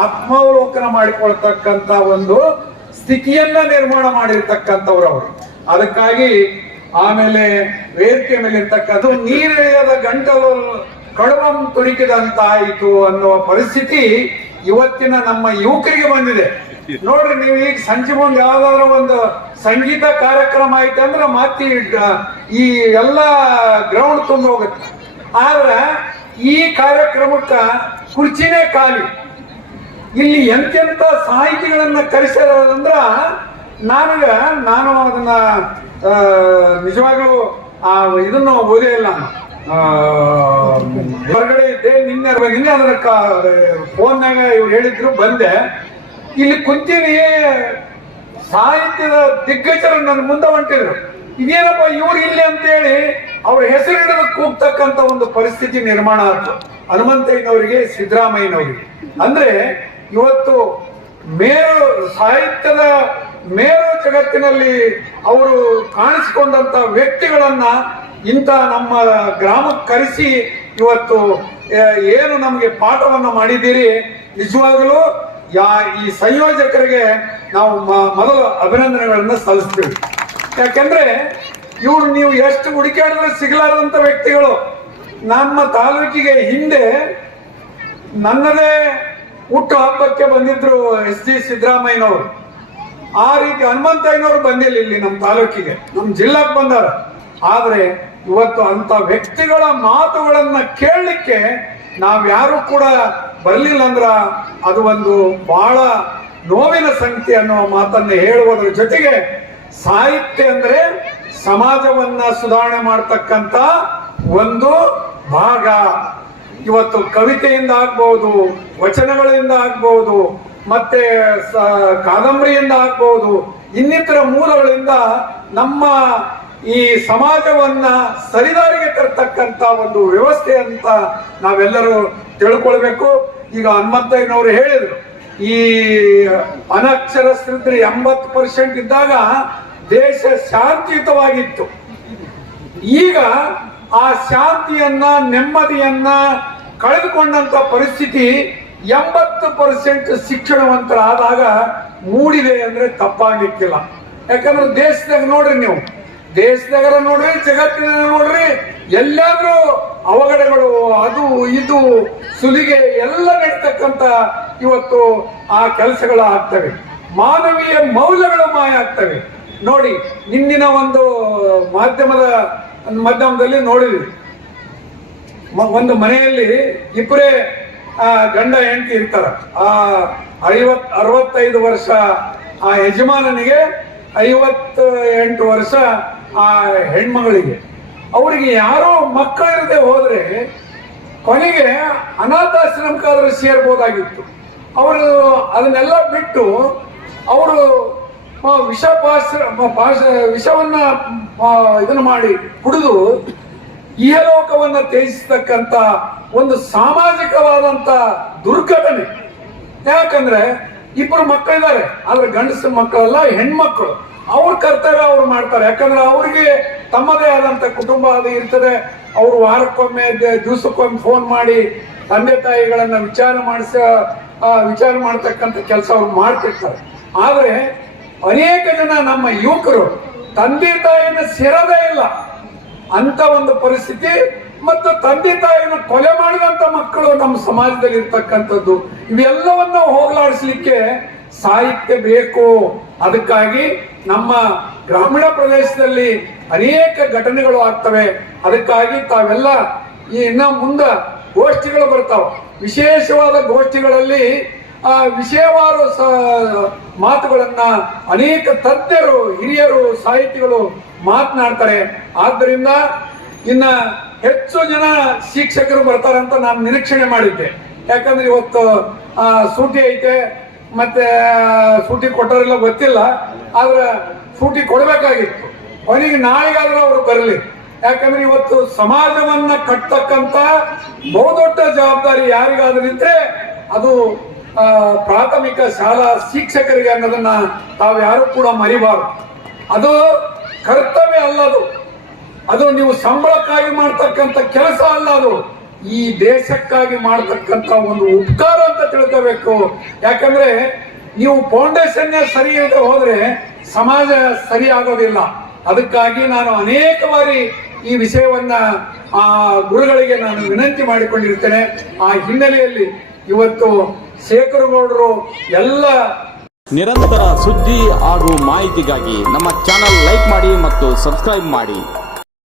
ಆತ್ಮಾವಲೋಕನ ಮಾಡಿಕೊಳ್ತಕ್ಕಂತ ಒಂದು ಸ್ಥಿತಿಯನ್ನ ನಿರ್ಮಾಣ ಮಾಡಿರ್ತಕ್ಕಂಥವ್ರು ಅವರು. ಅದಕ್ಕಾಗಿ ಆಮೇಲೆ ವೇದಿಕೆ ಮೇಲೆ ಇರ್ತಕ್ಕಂಥ ನೀರಿಳಿಯದ ಗಂಟಲು ಕಡುವಂ ತುರುಕಿದಂತಾಯಿತು ಅನ್ನುವ ಪರಿಸ್ಥಿತಿ ಇವತ್ತಿನ ನಮ್ಮ ಯುವಕರಿಗೆ ಬಂದಿದೆ. ನೋಡ್ರಿ, ನೀವು ಈಗ ಸಂಜೆ ಮುಂದೆ ಯಾವ್ದಾದ್ರು ಒಂದು ಸಂಗೀತ ಕಾರ್ಯಕ್ರಮ ಐತೆ ಅಂದ್ರೆ ಮತ್ತೆ ಈ ಎಲ್ಲ ಗ್ರೌಂಡ್ ತುಂಬ ಹೋಗುತ್ತೆ. ಆದ್ರೆ ಈ ಕಾರ್ಯಕ್ರಮಕ್ಕ ಕುರ್ಚಿನೇ ಖಾಲಿ. ಇಲ್ಲಿ ಎಂತೆಂತ ಸಾಹಿತಿಗಳನ್ನ ಕರೆಸಿರೋದಂದ್ರ ನಾನು ಅದನ್ನ ನಿಜವಾಗ್ಲೂ ಇದನ್ನು ಓದೇ ಇಲ್ಲ. ಹೊರಗಡೆ ಇದ್ದೆ, ನಿನ್ನೆ ಅದನ್ನ ಫೋನ್ನಾಗ ಇವ್ರು ಹೇಳಿದ್ರು, ಬಂದೆ. ಇಲ್ಲಿ ಕುಂತೀನಿ, ಸಾಹಿತ್ಯದ ದಿಗ್ಗಜರು ನನ್ನ ಮುಂದೆ ಹೊಂಟಿದ್ರು. ಇದೇನಪ್ಪ ಇವ್ರು ಇಲ್ಲಿ ಅಂತೇಳಿ ಅವ್ರ ಹೆಸರು ಹಿಡಿದು ಕೂಗ್ತಕ್ಕಂತ ಒಂದು ಪರಿಸ್ಥಿತಿ ನಿರ್ಮಾಣ ಆಯ್ತು ಹನುಮಂತಯ್ಯನವರಿಗೆ, ಸಿದ್ದರಾಮಯ್ಯನವರಿಗೆ. ಅಂದ್ರೆ ಇವತ್ತು ಸಾಹಿತ್ಯದ ಮೇರು ಜಗತ್ತಿನಲ್ಲಿ ಅವರು ಕಾಣಿಸಿಕೊಂಡಂತ ವ್ಯಕ್ತಿಗಳನ್ನ ಇಂಥ ನಮ್ಮ ಗ್ರಾಮಕ್ಕೆ ಕರೆಸಿ ಇವತ್ತು ಏನು ನಮಗೆ ಪಾಠವನ್ನ ಮಾಡಿದ್ದೀರಿ, ನಿಜವಾಗಲೂ ಈ ಸಂಯೋಜಕರಿಗೆ ನಾವು ಮೊದಲು ಅಭಿನಂದನೆಗಳನ್ನ ಸಲ್ಲಿಸ್ತೀವಿ. ಯಾಕೆಂದ್ರೆ ಇವ್ರು ನೀವು ಎಷ್ಟು ಹುಡುಕಾಡಿದ್ರೆ ಸಿಗಲಾರದಂತ ವ್ಯಕ್ತಿಗಳು. ನಮ್ಮ ತಾಲೂಕಿಗೆ ಹಿಂದೆ ನನ್ನದೇ ಹುಟ್ಟು ಹಬ್ಬಕ್ಕೆ ಬಂದಿದ್ರು SD ಸಿದ್ದರಾಮಯ್ಯನವರು. ಆ ರೀತಿ ಹನುಮಂತಯ್ಯನವರು ಬಂದಿಲ್ಲ ಇಲ್ಲಿ ನಮ್ಮ ತಾಲೂಕಿಗೆ, ನಮ್ಮ ಜಿಲ್ಲಾಕ್ ಬಂದಾರ. ಆದ್ರೆ ಇವತ್ತು ಅಂತ ವ್ಯಕ್ತಿಗಳ ಮಾತುಗಳನ್ನ ಕೇಳಲಿಕ್ಕೆ ನಾವ್ಯಾರು ಕೂಡ ಬರ್ಲಿಲ್ಲ ಅಂದ್ರ ಅದು ಒಂದು ಬಹಳ ನೋವಿನ ಸಂಗತಿ ಅನ್ನುವ ಮಾತನ್ನ ಹೇಳುವುದರ ಜೊತೆಗೆ, ಸಾಹಿತ್ಯ ಅಂದ್ರೆ ಸಮಾಜವನ್ನ ಸುಧಾರಣೆ ಮಾಡ್ತಕ್ಕಂತ ಒಂದು ಭಾಗ. ಇವತ್ತು ಕವಿತೆಯಿಂದ ಆಗ್ಬಹುದು, ವಚನಗಳಿಂದ ಆಗ್ಬಹುದು, ಮತ್ತೆ ಕಾದಂಬರಿಯಿಂದ ಆಗ್ಬಹುದು, ಇನ್ನಿತರ ಮೂಲಗಳಿಂದ ನಮ್ಮ ಈ ಸಮಾಜವನ್ನ ಸರಿದಾರಿಗೆ ತರ್ತಕ್ಕಂತ ಒಂದು ವ್ಯವಸ್ಥೆ ಅಂತ ನಾವೆಲ್ಲರೂ ತಿಳ್ಕೊಳ್ಬೇಕು. ಈಗ ಹನುಮಂತಯ್ಯನವರು ಹೇಳಿದ್ರು, ಈ ಅನಕ್ಷರಸ್ಥರಿದ್ರೆ 80% ಇದ್ದಾಗ ದೇಶ ಶಾಂತಿಯುತವಾಗಿತ್ತು. ಈಗ ಆ ಶಾಂತಿಯನ್ನ, ನೆಮ್ಮದಿಯನ್ನ ಕಳೆದುಕೊಂಡಂತ ಪರಿಸ್ಥಿತಿ 80% ಶಿಕ್ಷಣವಂತರಾದಾಗ ಮೂಡಿದೆ ಅಂದ್ರೆ ತಪ್ಪಾಗ್ಲಿಕ್ಕಿಲ್ಲ. ಯಾಕಂದ್ರೆ ದೇಶದಾಗ ನೋಡ್ರಿ, ನೀವು ದೇಶದಾಗ ನೋಡ್ರಿ, ಜಗತ್ತಿನ ನೋಡ್ರಿ, ಎಲ್ಲಾದ್ರೂ ಅವಘಡಗಳು, ಅದು ಇದು ಸುಲಿಗೆ ಎಲ್ಲ ನಡೀತಕ್ಕಂತ ಇವತ್ತು ಆ ಕೆಲಸಗಳು ಆಗ್ತವೆ. ಮಾನವೀಯ ಮೌಲ್ಯಗಳು ಮಾಯ ಆಗ್ತವೆ. ನೋಡಿ, ನಿನ್ನಿನ ಒಂದು ಮಾಧ್ಯಮದಲ್ಲಿ ನೋಡಿದ್ವಿ, ಒಂದು ಮನೆಯಲ್ಲಿ ಇಬ್ಬರೇ ಗಂಡ ಹೆಂಡತಿ ಇರ್ತಾರ. ಆ 65 ವರ್ಷ ಆ ಯಜಮಾನನಿಗೆ, 58 ವರ್ಷ ಆ ಹೆಣ್ಮಗಳಿಗೆ. ಅವರಿಗೆ ಯಾರೋ ಮಕ್ಕಳಿರದೆ ಹೋದ್ರೆ ಕೊನೆಗೆ ಅನಾಥಾಶ್ರಮಕ್ಕಾದ್ರೂ ಸೇರ್ಬೋದಾಗಿತ್ತು. ಅವರು ಅದನ್ನೆಲ್ಲ ಬಿಟ್ಟು ಅವರು ವಿಷವನ್ನ ಇದನ್ನು ಮಾಡಿ ಕುಡಿದು ಇಹಲೋಕವನ್ನ ತ್ಯಜಿಸ್ತಕ್ಕಂತ ಒಂದು ಸಾಮಾಜಿಕವಾದಂತ ದುರ್ಘಟನೆ. ಯಾಕಂದ್ರೆ ಇಬ್ಬರು ಮಕ್ಕಳಿದ್ದಾರೆ, ಆದ್ರೆ ಗಂಡಸ ಮಕ್ಕಳಲ್ಲ, ಹೆಣ್ಮಕ್ಳು. ಅವ್ರ ಕರ್ತವ್ಯ ಅವ್ರು ಮಾಡ್ತಾರೆ. ಯಾಕಂದ್ರೆ ಅವ್ರಿಗೆ ತಮ್ಮದೇ ಆದಂತ ಕುಟುಂಬ ಅದು ಇರ್ತದೆ. ಅವರು ವಾರಕ್ಕೊಮ್ಮೆ, ದಿವಸಕ್ಕೊಮ್ಮೆ ಫೋನ್ ಮಾಡಿ ತಂದೆ ತಾಯಿಗಳನ್ನ ವಿಚಾರ ಮಾಡ್ತಕ್ಕಂಥ ಕೆಲಸ ಅವ್ರು ಮಾಡ್ತಿರ್ತಾರೆ. ಆದ್ರೆ ಅನೇಕ ಜನ ನಮ್ಮ ಯುವಕರು ತಂದೆ ತಾಯಿನ ಸೇರೋದೇ ಇಲ್ಲ ಅಂತ ಒಂದು ಪರಿಸ್ಥಿತಿ. ಮತ್ತು ತಂದೆ ತಾಯಿನ ಕೊಲೆ ಮಾಡಿದಂತ ಮಕ್ಕಳು ನಮ್ಮ ಸಮಾಜದಲ್ಲಿ ಇರ್ತಕ್ಕಂಥದ್ದು. ಇವೆಲ್ಲವನ್ನ ಹೋಗಲಾಡಿಸ್ಲಿಕ್ಕೆ ಸಾಹಿತ್ಯ ಬೇಕು. ಅದಕ್ಕಾಗಿ ನಮ್ಮ ಗ್ರಾಮೀಣ ಪ್ರದೇಶದಲ್ಲಿ ಅನೇಕ ಘಟನೆಗಳು ಆಗ್ತವೆ. ಅದಕ್ಕಾಗಿ ತಾವೆಲ್ಲ ಇನ್ನ ಮುಂದೆ ಗೋಷ್ಠಿಗಳು ಬರ್ತಾವ. ವಿಶೇಷವಾದ ಗೋಷ್ಠಿಗಳಲ್ಲಿ ವಿಷಯವಾರು ಮಾತುಗಳನ್ನ ಅನೇಕ ತಜ್ಞರು, ಹಿರಿಯರು, ಸಾಹಿತಿಗಳು ಮಾತನಾಡ್ತಾರೆ. ಆದ್ದರಿಂದ ಇನ್ನ ಹೆಚ್ಚು ಜನ ಶಿಕ್ಷಕರು ಬರ್ತಾರಂತ ನಾನು ನಿರೀಕ್ಷಣೆ ಮಾಡಿದ್ದೆ. ಯಾಕಂದ್ರೆ ಇವತ್ತು ಸೂಟಿ ಐತೆ, ಮತ್ತೆ ಸೂಟಿ ಕೊಟ್ಟೋರಿಲ್ಲ ಗೊತ್ತಿಲ್ಲ, ಆದ್ರೆ ಸೂಟಿ ಕೊಡಬೇಕಾಗಿತ್ತು. ಅವನಿಗೆ ನಾಳೆಗಾದ್ರೂ ಅವರು ಬರಲಿ. ಯಾಕಂದ್ರೆ ಇವತ್ತು ಸಮಾಜವನ್ನ ಕಟ್ಟತಕ್ಕಂತ ಬಹುದೊಡ್ಡ ಜವಾಬ್ದಾರಿ ಯಾರಿಗಾದ್ರೂ ಇದ್ರೆ ಅದು ಪ್ರಾಥಮಿಕ ಶಾಲಾ ಶಿಕ್ಷಕರಿಗೆ ಅನ್ನೋದನ್ನ ತಾವ್ಯಾರು ಕೂಡ ಮರಿಬಾರದು. ಅದು ಕರ್ತವ್ಯ ಅಲ್ಲದು, ಅದು ನೀವು ಸಂಬಳಕ್ಕಾಗಿ ಮಾಡ್ತಕ್ಕಂಥ ಕೆಲಸ ಅಲ್ಲ. ಅದು ಈ ದೇಶಕ್ಕಾಗಿ ಮಾಡತಕ್ಕಂತ ಒಂದು ಉಪಕಾರ ಅಂತ ತಿಳ್ಕೋಬೇಕು. ಯಾಕಂದ್ರೆ ನೀವು ಫೌಂಡೇಶನ್ ಸರಿ ಇಲ್ಲದೆ ಹೋದ್ರೆ ಸಮಾಜ ಸರಿ ಆಗೋದಿಲ್ಲ. ಅದಕ್ಕಾಗಿ ನಾನು ಅನೇಕ ಬಾರಿ ಈ ವಿಷಯವನ್ನ ಗುರುಗಳಿಗೆ ನಾನು ವಿನಂತಿ ಮಾಡಿಕೊಂಡಿರ್ತೇನೆ. ಆ ಹಿನ್ನೆಲೆಯಲ್ಲಿ ಇವತ್ತು ಶೇಖರಗೌಡರು ಎಲ್ಲ ನಿರಂತರ ಸುದ್ದಿ ಹಾಗೂ ಮಾಹಿತಿಗಾಗಿ ನಮ್ಮ ಚಾನಲ್ ಲೈಕ್ ಮಾಡಿ ಮತ್ತು ಸಬ್ಸ್ಕ್ರೈಬ್ ಮಾಡಿ.